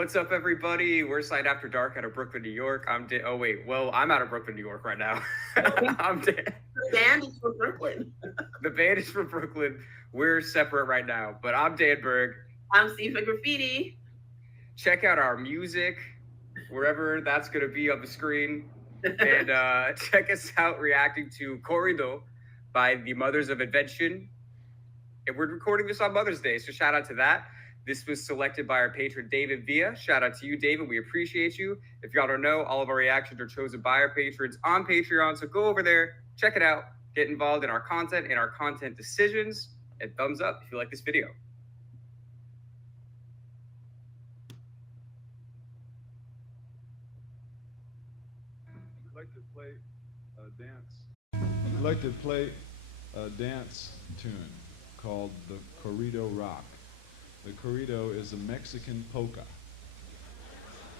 What's up, everybody? We're Sight After Dark out of Brooklyn, New York. I'm out of Brooklyn, New York right now. I'm Dan. The band is from Brooklyn. The band is from Brooklyn. We're separate right now, but I'm Dan Berg. I'm Sifa Graffiti. Check out our music, wherever that's going to be on the screen. And check us out reacting to Corrido by the Mothers of Invention. And we're recording this on Mother's Day, so shout out to that. This was selected by our patron, David Villa. Shout out to you, David. We appreciate you. If y'all don't know, all of our reactions are chosen by our patrons on Patreon. So go over there, check it out, get involved in our content and our content decisions, and thumbs up if you like this video. I'd like to play a dance. I'd like to play a dance tune called the Corrido Rock. The Corrido is a Mexican polka.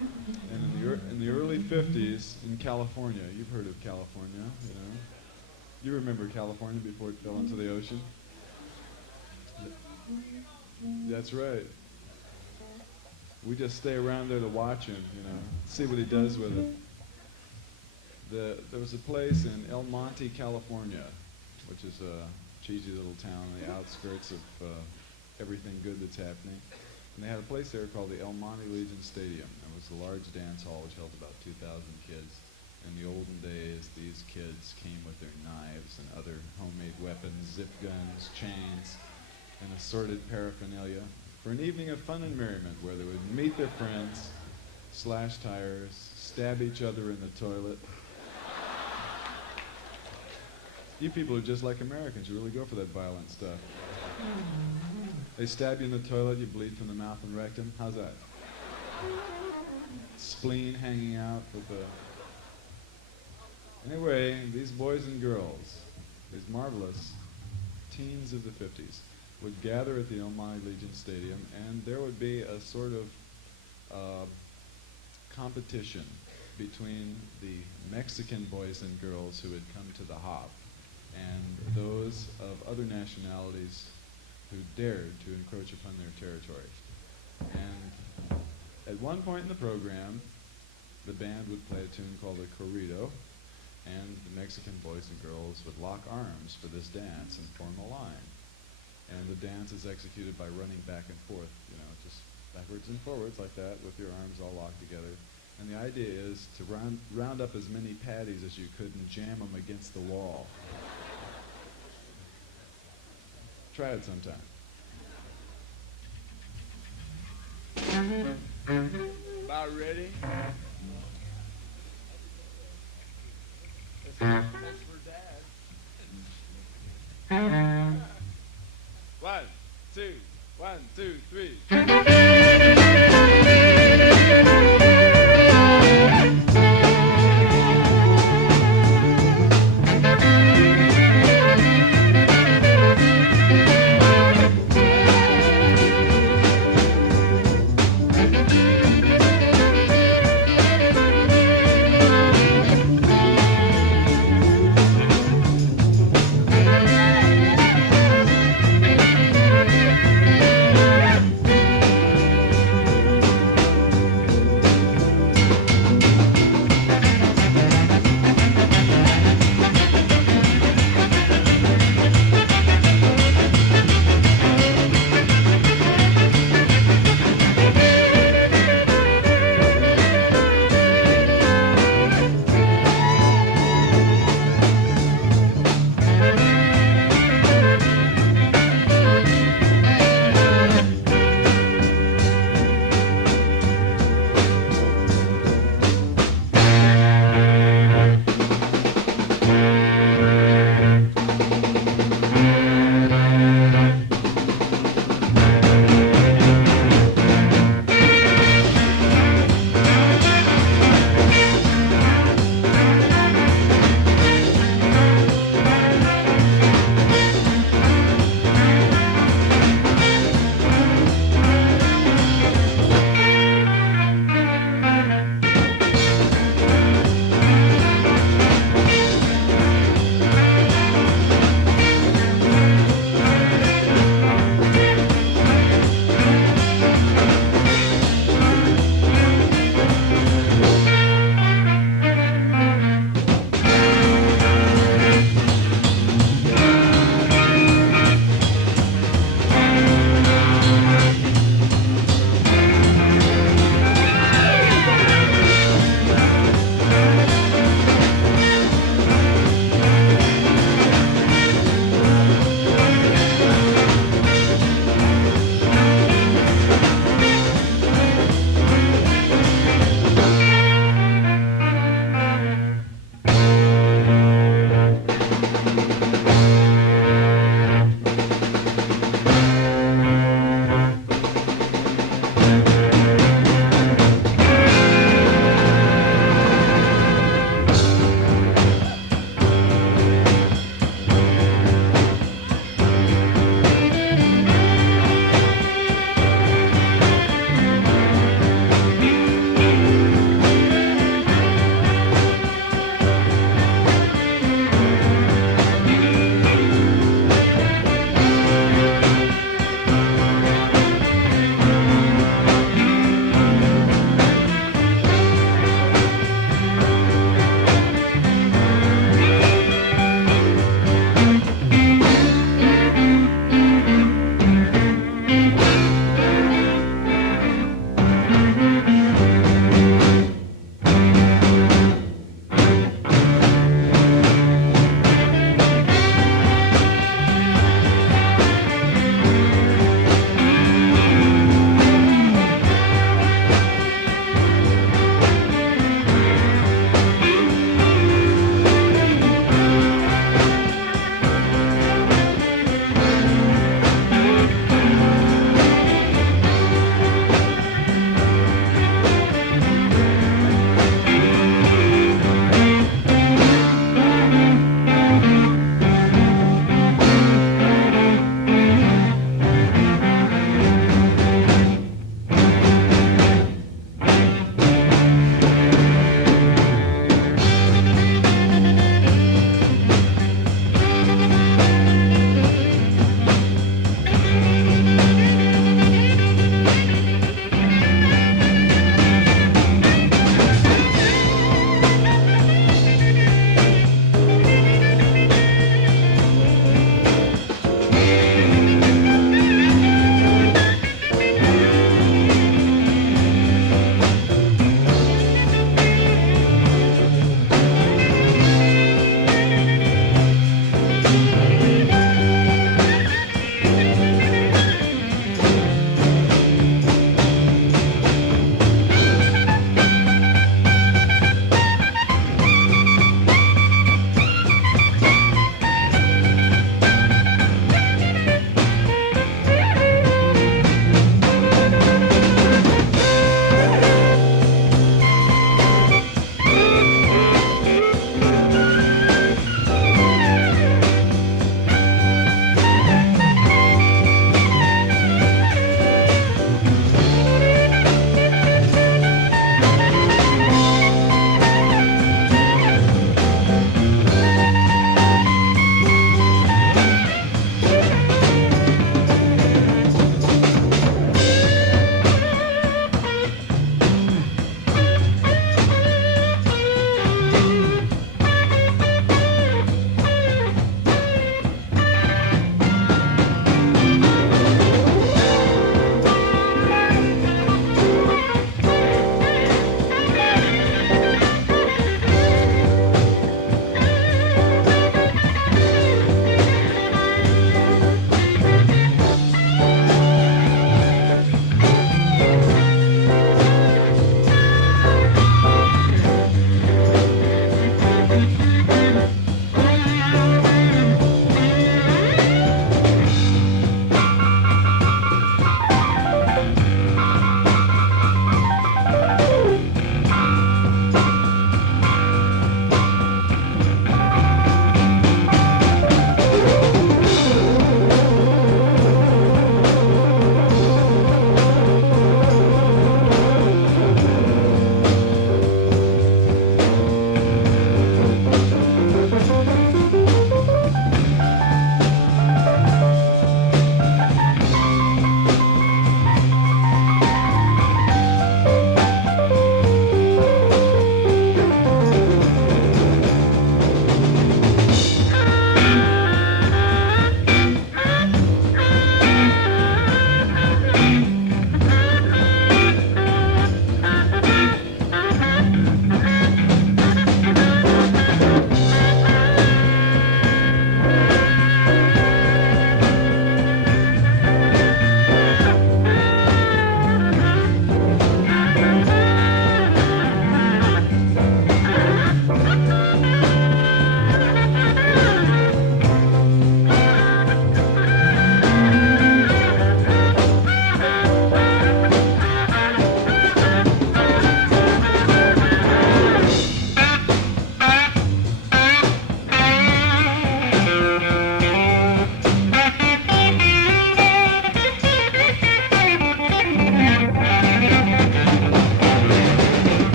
And in the early 50s in California, you've heard of California, you know. You remember California before it fell into the ocean? That's right. We just stay around there to watch him, you know, see what he does with it. There was a place in El Monte, California, which is a cheesy little town on the outskirts of everything good that's happening. And they had a place there called the Monte Legion Stadium. It was a large dance hall which held about 2,000 kids. In the olden days, these kids came with their knives and other homemade weapons, zip guns, chains, and assorted paraphernalia for an evening of fun and merriment where they would meet their friends, slash tires, stab each other in the toilet. You people are just like Americans. You really go for that violent stuff. They stab you in the toilet, you bleed from the mouth and rectum. How's that? Spleen hanging out with the... Anyway, these boys and girls, these marvelous teens of the 50s, would gather at the Monte Legion Stadium, and there would be a sort of competition between the Mexican boys and girls who had come to the hop and those of other nationalities who dared to encroach upon their territory. And at one point in the program, the band would play a tune called the Corrido, and the Mexican boys and girls would lock arms for this dance and form a line. And the dance is executed by running back and forth, you know, just backwards and forwards like that with your arms all locked together. And the idea is to round up as many patties as you could and jam them against the wall. Try it sometime. About ready? That's for Dad. 1, 2, 1, 2, 3.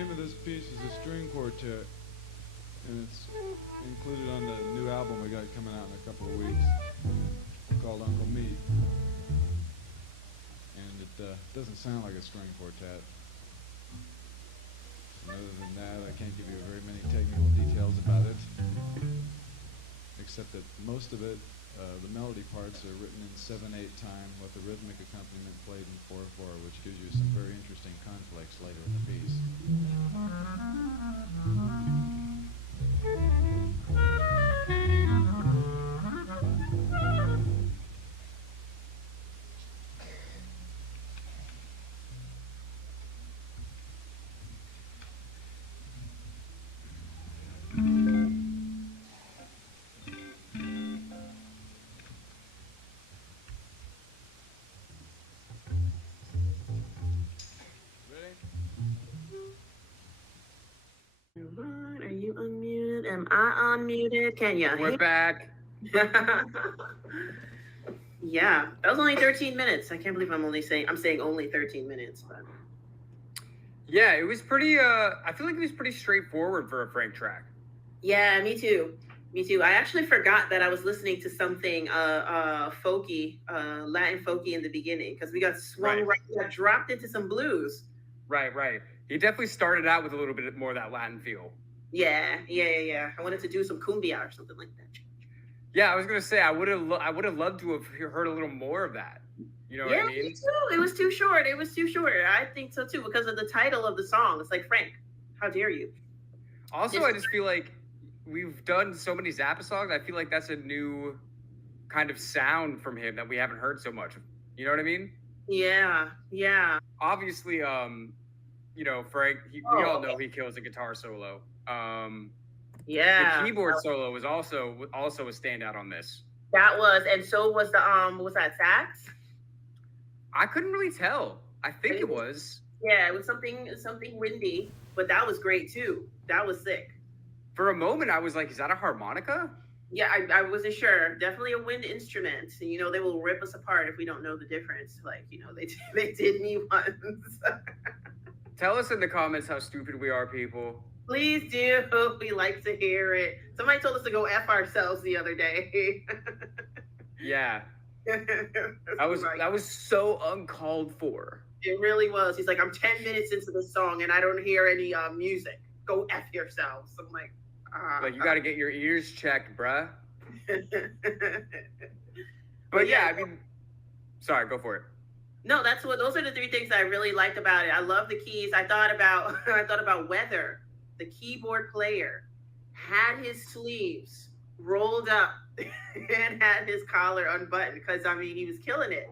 name of this piece is a string quartet, and it's included on the new album we got coming out in a couple of weeks called Uncle Meat. And it doesn't sound like a string quartet. And other than that, I can't give you very many technical details about it, except that most of it, the melody parts are written in 7/8 time with the rhythmic accompaniment played in 4/4, which gives you some very interesting conflicts later in the piece. Are you unmuted? Am I unmuted? Can you? We're back. Yeah, that was only 13 minutes. I can't believe I'm saying only 13 minutes, but Yeah, it was pretty. I feel like it was pretty straightforward for a Frank track. yeah, me too. Me too. I actually forgot that I was listening to something folky, Latin folky in the beginning because we got swung we got dropped into some blues. Right. He definitely started out with a little bit more of that Latin feel. Yeah. I wanted to do some cumbia or something like that. Yeah, I was gonna say I would have loved to have heard a little more of that. You know what I mean? Me too. It was too short. I think so too because of the title of the song. It's like, Frank, how dare you? Also, I just feel like we've done so many Zappa songs. I feel like that's a new kind of sound from him that we haven't heard so much. You know what I mean? Yeah. Obviously, you know, Frank. We all know he kills a guitar solo. Yeah. The keyboard solo was also a standout on this. That was, and so was the was that sax? I couldn't really tell. I think it was. Yeah, it was something windy, but that was great too. That was sick. For a moment, I was like, "Is that a harmonica?" Yeah, I wasn't sure. Definitely a wind instrument. You know, they will rip us apart if we don't know the difference. Like, you know, they did me once. Tell us in the comments how stupid we are, people. Please do. We like to hear it. Somebody told us to go F ourselves the other day. Yeah. That was so uncalled for. It really was. He's like, I'm 10 minutes into the song and I don't hear any music. Go F yourselves. I'm like, like, you got to get your ears checked, bruh. But yeah, I mean, sorry, go for it. No, those are the three things I really liked about it. I love the keys. I thought about whether the keyboard player had his sleeves rolled up and had his collar unbuttoned because I mean he was killing it.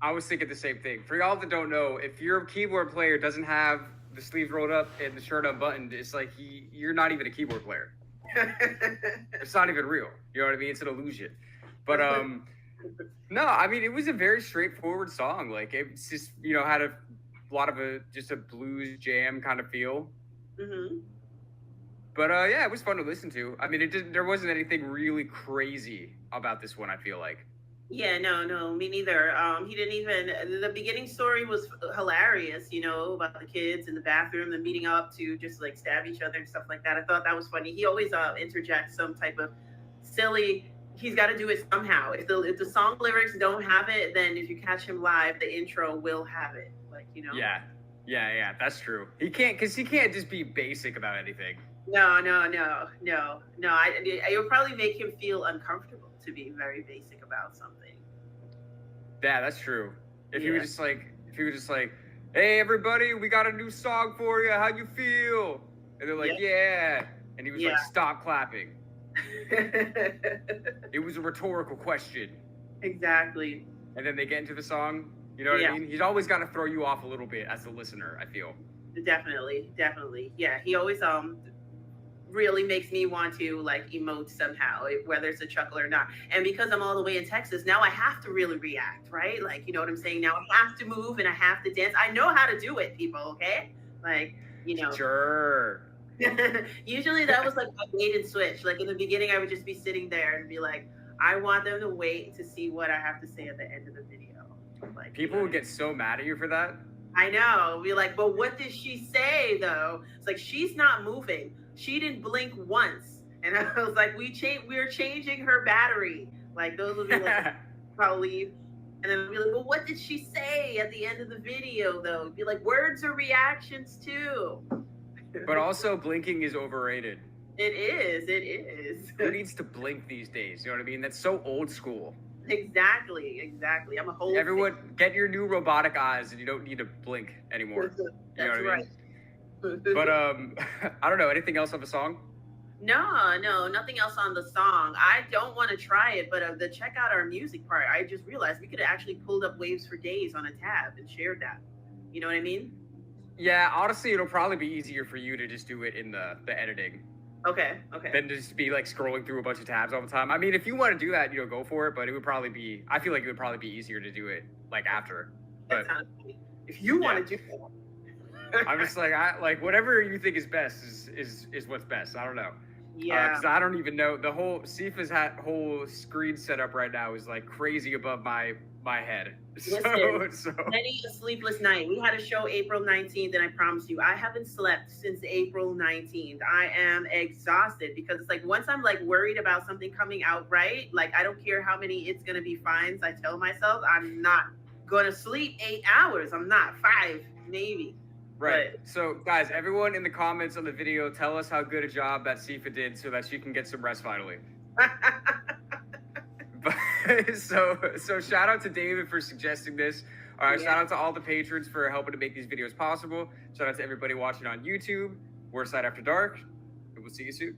I was thinking the same thing. For y'all that don't know, if your keyboard player doesn't have the sleeves rolled up and the shirt unbuttoned, it's like you're not even a keyboard player. It's not even real. You know what I mean? It's an illusion. But no, I mean it was a very straightforward song. Like it's just, you know, had a lot of just a blues jam kind of feel. Mm-hmm. But yeah, it was fun to listen to. I mean, there wasn't anything really crazy about this one, I feel like. Yeah, no, me neither. He didn't even. The beginning story was hilarious, you know, about the kids in the bathroom and meeting up to just like stab each other and stuff like that. I thought that was funny. He always interjects some type of silly. He's got to do it somehow. If the song lyrics don't have it, then if you catch him live, the intro will have it. Like, you know. Yeah, that's true. He can't just be basic about anything. No. It'll probably make him feel uncomfortable to be very basic about something. Yeah, that's true. If he was just like, hey everybody, we got a new song for you. How you feel? And they're like, yeah. And he was like, stop clapping. It was a rhetorical question. Exactly. And then they get into the song. You know what I mean? He's always got to throw you off a little bit as the listener, I feel. Definitely. Yeah, he always really makes me want to like emote somehow, whether it's a chuckle or not. And because I'm all the way in Texas, now I have to really react, right? Like, you know what I'm saying? Now I have to move and I have to dance. I know how to do it, people, okay? Like, you know. Sure. Usually that was like my bait and switch. Like in the beginning, I would just be sitting there and be like, I want them to wait to see what I have to say at the end of the video. Like, people would get so mad at you for that. I know. We're like, but what did she say though? It's like she's not moving. She didn't blink once, and I was like, we're changing her battery. Like those will be like, I'll leave, and then we'll be like, well, what did she say at the end of the video though? Be like, words are reactions too. But also, blinking is overrated. It is. It is. Who needs to blink these days? You know what I mean? That's so old school. Exactly. I'm a whole. Everyone, get your new robotic eyes, and you don't need to blink anymore. That's right. But I don't know. Anything else on the song? No, nothing else on the song. I don't want to try it, but the check out our music part, I just realized we could have actually pulled up Waves for Days on a tab and shared that. You know what I mean? Yeah, honestly, it'll probably be easier for you to just do it in the editing. Okay. Than to just be like scrolling through a bunch of tabs all the time. I mean, if you want to do that, go for it. But it would probably be. I feel like it would probably be easier to do it like after. But that sounds funny. If you want to do that, I'm just like whatever you think is best is what's best. I don't know. Yeah. Because I don't even know. The whole Sifa's whole screen setup right now is like crazy above my head. Listen, So many a sleepless night. We had a show April 19th, and I promise you, I haven't slept since April 19th. I am exhausted because it's like once I'm like worried about something coming out right, like I don't care how many it's gonna be fines. I tell myself I'm not gonna sleep 8 hours. I'm not 5, maybe. right. So guys, everyone in the comments on the video, tell us how good a job that Sifa did so that she can get some rest finally. So shout out to David for suggesting this. Shout out to all the patrons for helping to make these videos possible. Shout out to everybody watching on YouTube. We're S.A.D After Dark, and we'll see you soon.